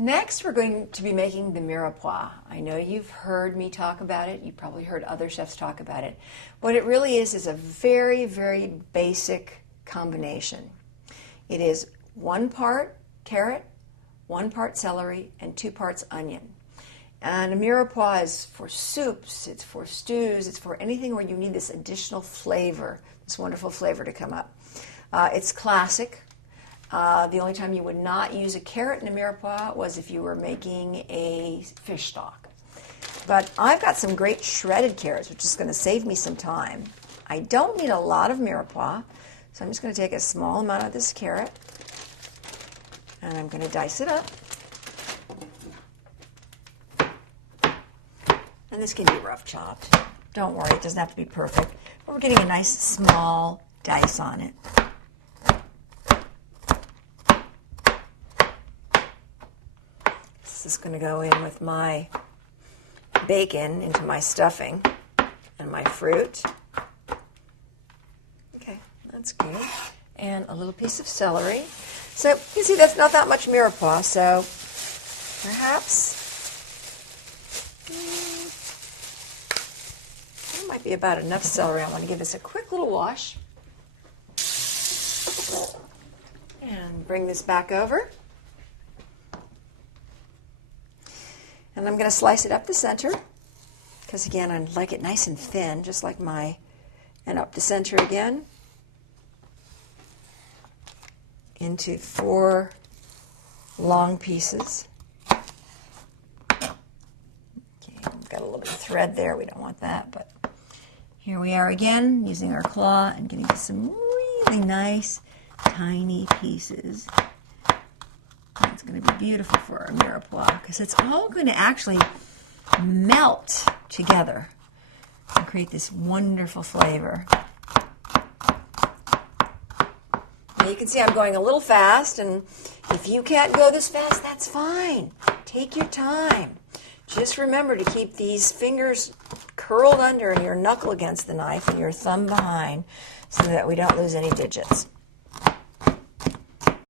Next, we're going to be making the mirepoix. I know you've heard me talk about it. You've probably heard other chefs talk about it. What it really is a very, very basic combination. It is 1 part carrot, 1 part celery, and 2 parts onion. And a mirepoix is for soups, it's for stews, it's for anything where you need this additional flavor, this wonderful flavor to come up. It's classic. The only time you would not use a carrot in a mirepoix was if you were making a fish stock. But I've got some great shredded carrots, which is going to save me some time. I don't need a lot of mirepoix, so I'm just going to take a small amount of this carrot, and I'm going to dice it up. And this can be rough chopped. Don't worry, it doesn't have to be perfect. But we're getting a nice small dice on it. This is going to go in with my bacon into my stuffing and my fruit. Okay, that's good. And a little piece of celery. So you see that's not that much mirepoix, so perhaps that might be about enough celery. I want to give this a quick little wash. And bring this back over. And I'm going to slice it up the center, because again, I like it nice and thin, just like and up the center again, into 4 long pieces. Okay, we've got a little bit of thread there, we don't want that, but here we are again, using our claw and getting some really nice, tiny pieces. It's going to be beautiful for our mirepoix because it's all going to actually melt together and create this wonderful flavor. Now you can see I'm going a little fast, and if you can't go this fast, that's fine. Take your time. Just remember to keep these fingers curled under and your knuckle against the knife and your thumb behind so that we don't lose any digits.